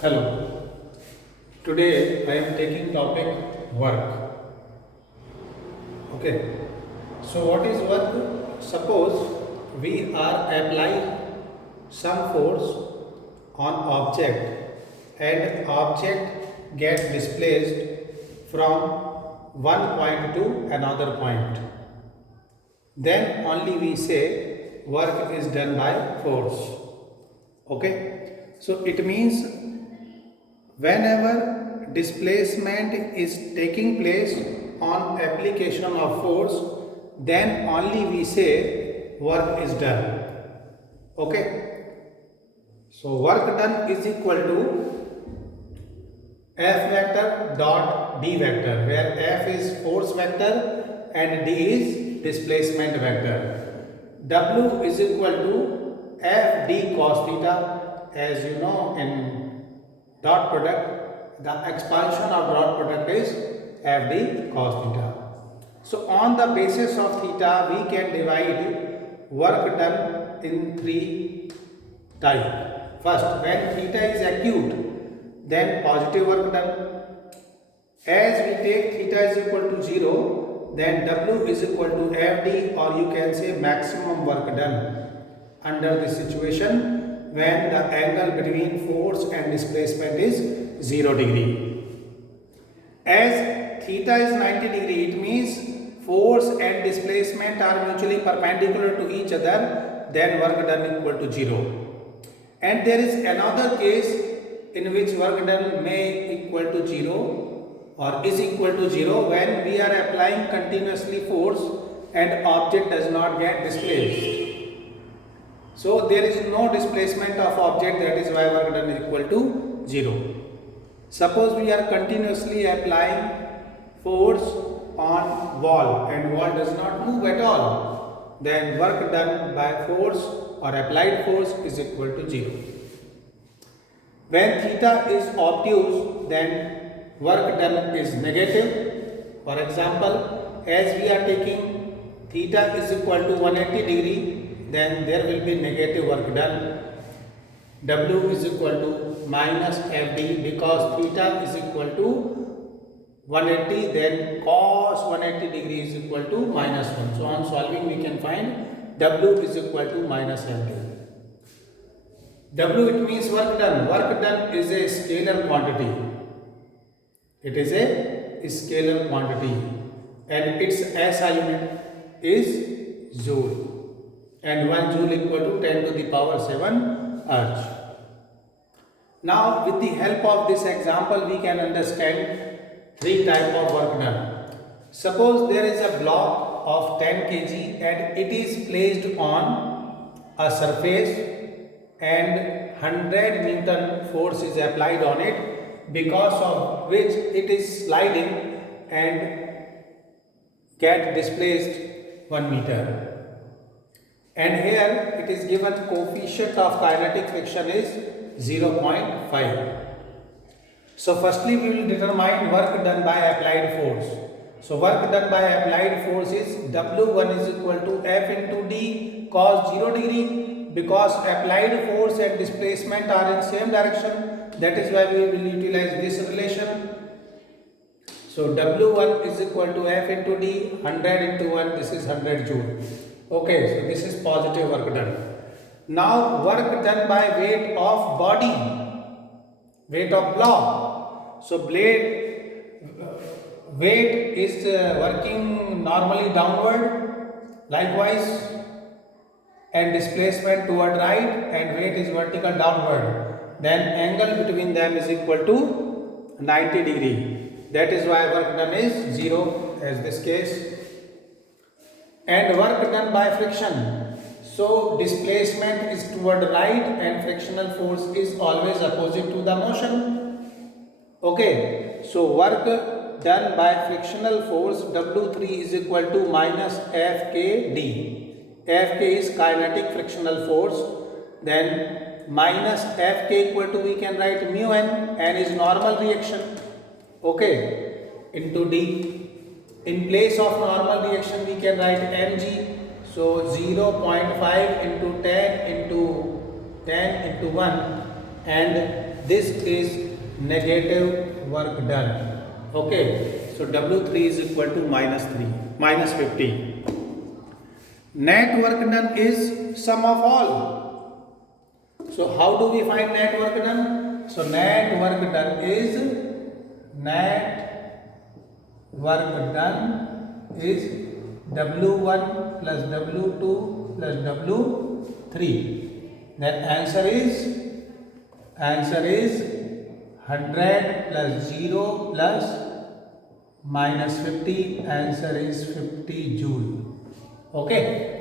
Hello. Today I am taking topic work. Okay. So what is work? Suppose we are applying some force on object and object get displaced from one point to another point. Then only we say work is done by force. Okay. So it means whenever displacement is taking place on application of force, then only we say work is done. Okay. So work done is equal to F vector dot D vector, where F is force vector and D is displacement vector. W is equal to F D cos theta. As you know, in dot product, the expansion of dot product is F D cos theta. So on the basis of theta, we can divide work done in three types. First, when theta is acute, then positive work done. As we take theta is equal to 0, then W is equal to Fd, or you can say maximum work done under this situation when the angle between force and displacement is 0 degree. As theta is 90 degree, it means force and displacement are mutually perpendicular to each other, then work done equal to 0. And there is another case in which work done may equal to 0 or is equal to 0 when we are applying continuously force and object does not get displaced. So there is no displacement of object, that is why work done is equal to 0. Suppose we are continuously applying force on wall and wall does not move at all, then work done by force or applied force is equal to 0. When theta is obtuse, then work done is negative. For example, as we are taking theta is equal to 180 degree, then there will be negative work done. W is equal to minus Fd, because theta is equal to 180, then cos 180 degree is equal to minus 1. So on solving we can find W is equal to minus Fd. W, it means work done. Work done is a scalar quantity. It is a scalar quantity and its SI unit is joule, and 1 joule equal to 10 to the power 7 erg. Now with the help of this example we can understand three types of work done. Suppose there is a block of 10 kg and it is placed on a surface and 100 Newton force is applied on it, because of which it is sliding and get displaced 1 meter. And here it is given coefficient of kinetic friction is 0.5. So firstly we will determine work done by applied force. So work done by applied force is W1 is equal to F into D cos 0 degree, because applied force and displacement are in same direction, that is why we will utilize this relation. So W1 is equal to F into D, 100 into 1, this is 100 joule. Okay, so this is positive work done. Now work done by weight of body, weight of block. So blade weight is working normally downward, likewise, and displacement toward right, and weight is vertical downward, then angle between them is equal to 90 degree. That is why work done is 0 as this case. And work done by friction. So displacement is toward right and frictional force is always opposite to the motion. Okay, so work done by frictional force W3 is equal to minus Fkd. Fk is kinetic frictional force, then minus Fk equal to, we can write mu n is normal reaction, okay, into D. In place of normal reaction we can write mg, so 0.5 into 10 into 1 and this is negative work done. Okay, so W3 is equal to minus 50. Net work done is sum of all. So how do we find net work done? So net work done is W1 plus W2 plus W3. Then answer is 100 plus 0 plus minus 50. Answer is 50 joule. Okay.